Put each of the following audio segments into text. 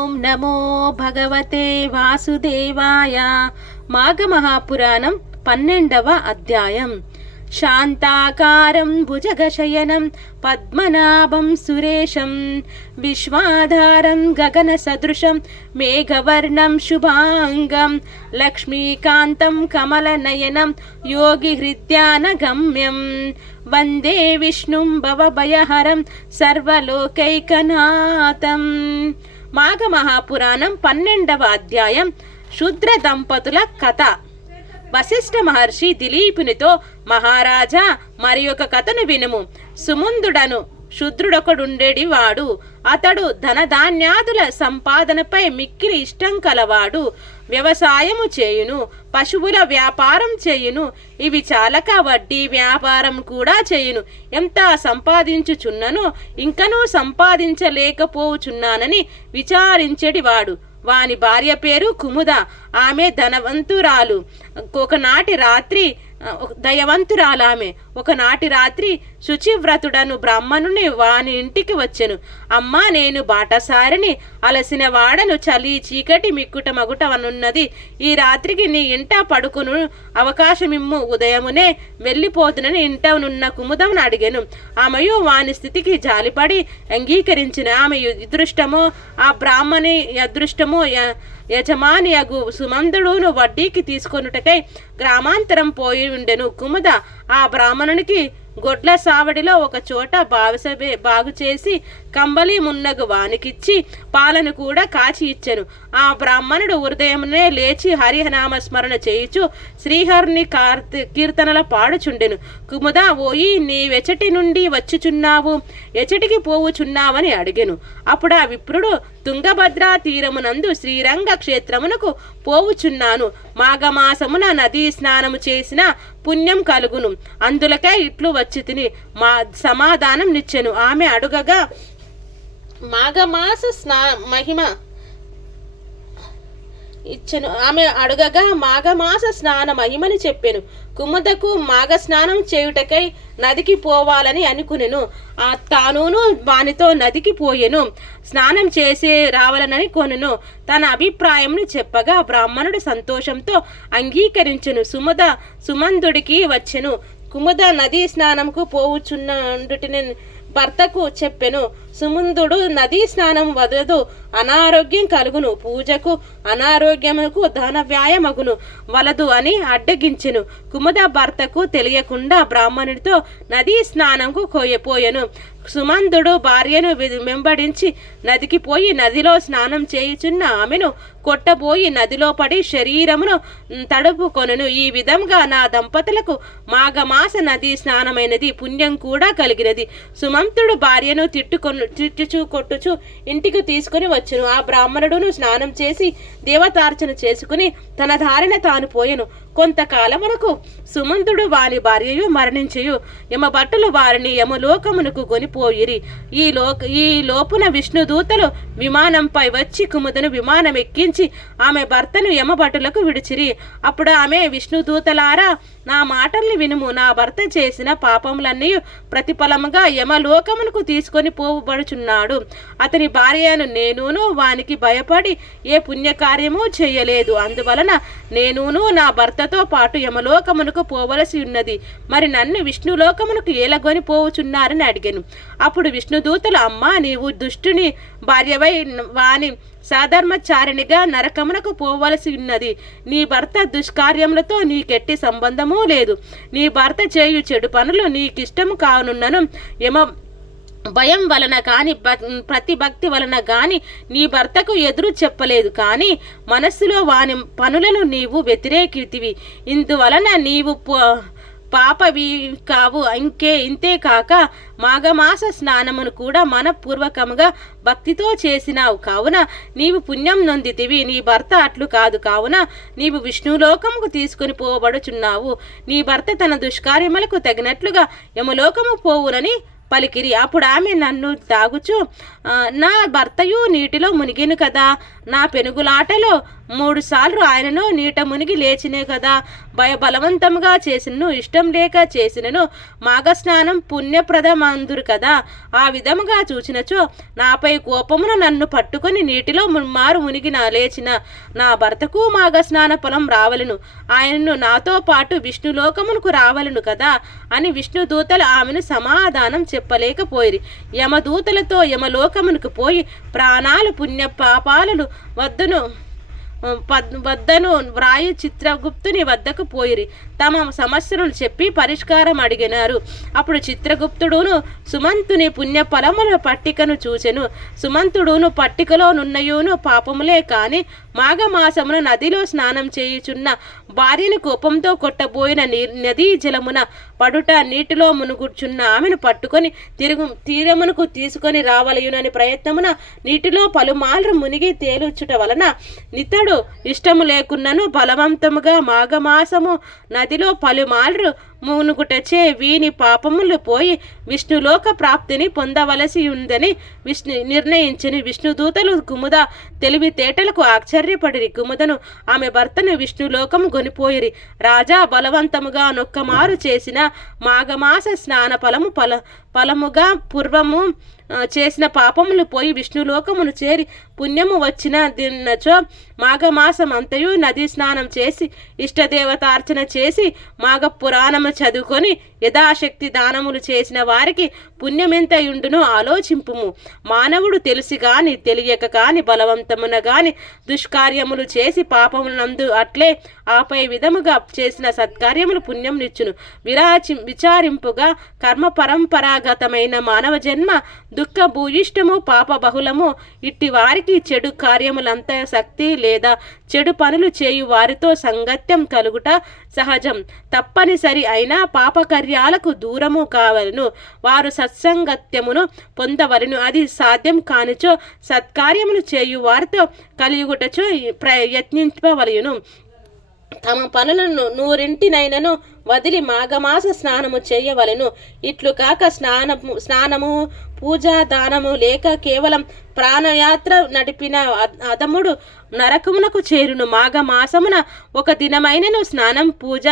ఓం నమో భగవతే వాసుదేవాయ. మాఘమహాపురాణం 12వ అధ్యాయం. శాంతాకారం భుజగశయనం పద్మనాభం సురేశం విశ్వాధారం గగన సదృశం మేఘవర్ణం శుభాంగం లక్ష్మీకాంతం కమలనయనం యోగి హృద్యానగమ్యం వందే విష్ణుం భవభయహరం సర్వలోకైకనాథం. మాఘమహాపురాణం 12వ అధ్యాయం. శూద్ర దంపతుల కథ. వశిష్ఠ మహర్షి దిలీపునితో, మహారాజా, మరి ఒక కథను వినుము. సుమందుడను శూద్రుడొకడుండేడి వాడు. అతడు ధనధాన్యాదుల సంపాదనపై మిక్కిలి ఇష్టం కలవాడు. వ్యవసాయము చేయును, పశువుల వ్యాపారం చేయును, ఇవి చాలక వడ్డీ వ్యాపారం కూడా చేయును. ఎంత సంపాదించుచున్నను ఇంకనూ సంపాదించలేకపోచున్నానని విచారించెడివాడు. వాని భార్య పేరు కుముద. ఆమె ధనవంతురాలు. ఒకనాటి రాత్రి శుచివ్రతుడను బ్రాహ్మణుని వాని ఇంటికి వచ్చెను. అమ్మా, నేను బాటసారిని, అలసిన వాడను, చలి చీకటి మిక్కుట మగుటవనున్నది. ఈ రాత్రికి నీ ఇంట పడుకును అవకాశమిమ్ము. ఉదయమునే వెళ్ళిపోతునని ఇంటనున్న కుముదమును అడిగెను. ఆమెయు వాని స్థితికి జాలిపడి అంగీకరించిన. ఆమె అదృష్టమో ఆ బ్రాహ్మణి అదృష్టమో యజమాని అగు సుమందుడును వడ్డీకి తీసుకొనుటకై గ్రామాంతరం పోయి ఉండెను. కుముద ఆ బ్రాహ్మణునికి గొడ్ల సావడిలో ఒక చోట బాగు చేసి కంబలి మున్నగు వానికిచ్చి పాలను కూడా కాచి ఇచ్చెను. ఆ బ్రాహ్మణుడు ఉదయమునే లేచి హరినామస్మరణ చేయుచు శ్రీహరిని కీర్తనల పాడుచుండెను. కుముద, ఓయి, నీవెచటి నుండి వచ్చుచున్నావు, ఎచటికి పోవుచున్నావని అడిగెను. అప్పుడు ఆ విప్రుడు, తుంగభద్రా తీరమునందు శ్రీరంగ క్షేత్రమునకు పోవుచున్నాను. మాఘమాసమున నదీ స్నానము చేసిన పుణ్యం కలుగును, అందులకే ఇట్లు వచ్చి తిని మా సమాధానం నిచ్చెను. ఆమె అడుగగా మాఘమాస స్నాన మహిమని చెప్పెను. కుముదకు మాఘ స్నానం చేయుటకై నదికి పోవాలని అనుకునెను. తానును వానితో నదికి పోయెను. స్నానం చేసే రావాలనని కొనెను. తన అభిప్రాయంను చెప్పగా బ్రాహ్మణుడు సంతోషంతో అంగీకరించెను. సుమందుడికి వచ్చెను. కుముద నదీ స్నానంకు పోవుచున్నటిని భర్తకు చెప్పెను. సుమందుడు, నదీ స్నానం వదదు, అనారోగ్యం కలుగును, పూజకు అనారోగ్యముకు ధన వ్యాయమగును వలదు అని అడ్డగించెను. కుముద భర్తకు తెలియకుండా బ్రాహ్మణుడితో నదీ స్నానంకు పోయెను. సుమందుడు భార్యను వెంబడించి నదికి పోయి నదిలో స్నానం చేయుచున్న ఆమెను కొట్టబోయి నదిలో పడి శరీరమును తడుపుకొనెను. ఈ విధంగా నా దంపతులకు మాఘమాస నదీ స్నానమైనది, పుణ్యం కూడా కలిగినది. సుమంతుడు భార్యను తిట్టుచు కొట్టుచు ఇంటికి తీసుకుని వచ్చెను. ఆ బ్రాహ్మణుడును స్నానం చేసి దేవతార్చన చేసుకుని తన దారిన తాను పోయెను. కొంతకాలమునకు సుమంతుడు వాని భార్యయు మరణించయు. యమభట్టులు వారిని యమలోకమునకు కొనిపోయిరి. ఈ లోపున విష్ణుదూతలు విమానంపై వచ్చి కుముదను విమానం ఎక్కించి ఆమె భర్తను యమభటులకు విడిచిరి. అప్పుడు ఆమె, విష్ణుదూతలారా, నా మాటల్ని వినుము. నా భర్త చేసిన పాపములన్నీ ప్రతిఫలముగా యమలోకమునకు తీసుకొని పోబడుచున్నాడు. అతని భార్యను నేనును వానికి భయపడి ఏ పుణ్యకార్యము చేయలేదు. అందువలన నేనును నా భర్తతో పాటు యమలోకమునకు పోవలసి ఉన్నది. మరి నన్ను విష్ణులోకమునకు ఏలగొని పోవుచున్నారని అడిగాను. అప్పుడు విష్ణుదూతలు, అమ్మా, నీవు దుష్టుని భార్యవై వాని సాధర్మచారిణిగా నరకమునకు పోవలసి ఉన్నది. నీ భర్త దుష్కార్యములతో నీకెట్టి సంబంధమూ లేదు. నీ భర్త చేయు చెడు పనులు నీకిష్టము కానున్నను. భయం వలన కాని ప్రతిభక్తి వలన గాని నీ భర్తకు ఎదురు చెప్పలేదు. కానీ మనస్సులో వాని పనులను నీవు వ్యతిరేకితివి. ఇందువలన నీవు పాపవి కావు. ఇంతేకాక మాఘమాస స్నానమును కూడా మనపూర్వకముగా భక్తితో చేసినావు. కావున నీవు పుణ్యం నొందితివి. నీ భర్త అట్లు కాదు. కావున నీవు విష్ణులోకముకు తీసుకుని పోబడుచున్నావు. నీ భర్త తన దుష్కార్యములకు తగినట్లుగా యమలోకము పోవునని పలికిరి. అప్పుడు ఆమె నన్ను తాగుచు, నా భర్తయు నీటిలో మునిగెను కదా, నా పెనుగులాటలో 3 సార్లు ఆయనను నీట మునిగి లేచినే కదా బలవంతంగా చేసినను ఇష్టం లేక చేసినను మాఘస్నానం పుణ్యప్రదమందురు కదా. ఆ విధముగా చూచినచో నాపై కోపమున నన్ను పట్టుకొని నీటిలో ముమ్మారు మునిగి లేచిన నా భర్తకు మాఘస్నాన ఫలం రావలను, ఆయనను నాతో పాటు విష్ణులోకమునకు రావలను కదా అని విష్ణుదూతలు ఆమెను సమాధానం చెప్పలేకపోయిరి. యమదూతలతో యమలోకమునకు పోయి ప్రాణాలు పుణ్య పాపాలను వద్దను వ్రాయి చిత్రగుప్తుని వద్దకు పోయిరి. తమ సమస్యలను చెప్పి పరిష్కారం అడిగినారు. అప్పుడు చిత్రగుప్తుడును సుమంతుని పుణ్య ఫలముల పట్టికను చూచెను. సుమంతుడును పట్టికలో నున్నయును పాపములే కాని మాఘమాసమున నదిలో స్నానం చేయుచున్న భార్యను కోపంతో కొట్టబోయిన నదీ జలమున పడుట నీటిలో మునుగుచున్న ఆమెను పట్టుకొని తీరమునకు తీసుకొని రావలయునని ప్రయత్నమున నీటిలో పలుమార్లు మునిగి తేలుచుట వలన నితడు ఇష్టము లేకున్నను బలవంతముగా మాఘమాసము నదిలో పలుమార్లు మునుగుటచే వీని పాపములు పోయి విష్ణులోక ప్రాప్తిని పొందవలసి ఉందని నిర్ణయించని విష్ణుదూతలు కుముద తెలివితేటలకు ఆశ్చర్యపడిరి. కుముదను ఆమె భర్తను విష్ణులోకము గొనిపోయిరి. రాజా బలవంతముగా నొక్కమారు చేసిన మాఘమాస స్నాన ఫలముగా పూర్వము చేసిన పాపములు పోయి విష్ణులోకమును చేరి పుణ్యము వచ్చిన దిన్నచో మాఘమాసం అంతయు నదీ స్నానం చేసి ఇష్టదేవతార్చన చేసి మాఘ పురాణము చదువుకొని యథాశక్తి దానములు చేసిన వారికి పుణ్యమెంతయుండునో ఆలోచింపుము. మానవుడు తెలిసి గాని తెలియక కాని బలవంతమున గాని దుష్కార్యములు చేసి పాపములందు అట్లే ఆపై విధముగా చేసిన సత్కార్యములు పుణ్యం నిచ్చును. విచారింపుగా కర్మ పరంపరాగతమైన మానవ జన్మ దుఃఖ భూయిష్టము పాప బహుళము. ఇట్టి వారికి చెడు కార్యములంత శక్తి లేదా చెడు పనులు చేయు వారితో సంగత్యం కలుగుట సహజం. తప్పనిసరి అయినా పాపకర్యాలకు దూరము కావలను. వారు సత్సంగత్యమును పొందవలను. అది సాధ్యం కానిచో సత్కార్యములు చేయు వారితో కలియుటచో యత్నింపవలయును. తమ పనులను 100 వదిలి మాఘమాస స్నానము చేయవలెను. ఇట్లు కాక స్నానము పూజ దానము లేక కేవలం ప్రాణయాత్ర నడిపిన అధముడు నరకమునకు చేరును. మాఘమాసమున ఒక దినమైనను స్నానం పూజ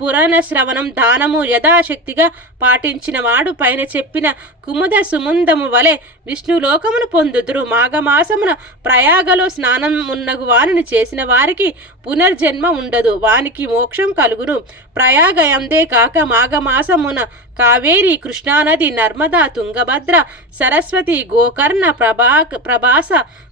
పురాణ శ్రవణం దానము యథాశక్తిగా పాటించిన వాడు పైన చెప్పిన కుముద సుమందము వలె విష్ణులోకమును పొందుదురు. మాఘమాసమున ప్రయాగలో స్నానం ఉన్నగు వారిని చేసిన వారికి పునర్జన్మ ఉండదు, వానికి మోక్షం కలుగును. ప్రయాగ అందే కాక మాఘమాసమున కావేరి, కృష్ణానది, నర్మదా, తుంగభద్ర, సరస్వతి, గోకర్ణ, ప్రభాస,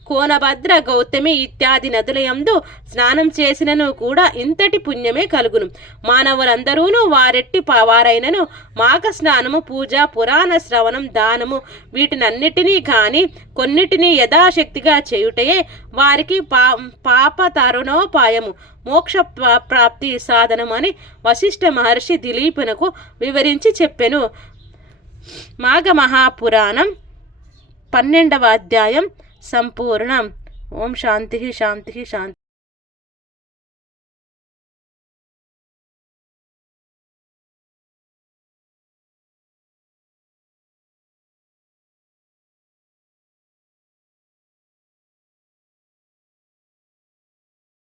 కోనభద్ర, గౌతమి ఇత్యాది నదులయందు స్నానం చేసినను కూడా ఇంతటి పుణ్యమే కలుగును. మానవులందరూను వారెట్టి వారైనను మాఘ స్నానము పూజ పురాణ శ్రవణం దానము వీటినన్నిటినీ కానీ కొన్నిటిని యథాశక్తిగా చేయుటయే వారికి పాప తరుణోపాయము మోక్ష ప్రాప్తి సాధనం అని వశిష్ఠ మహర్షి దిలీపునకు వివరించి చెప్పెను. మాఘ మహాపురాణం 12వ అధ్యాయం సంపూర్ణం. ఓం శాంతి శాంతి శాంతి.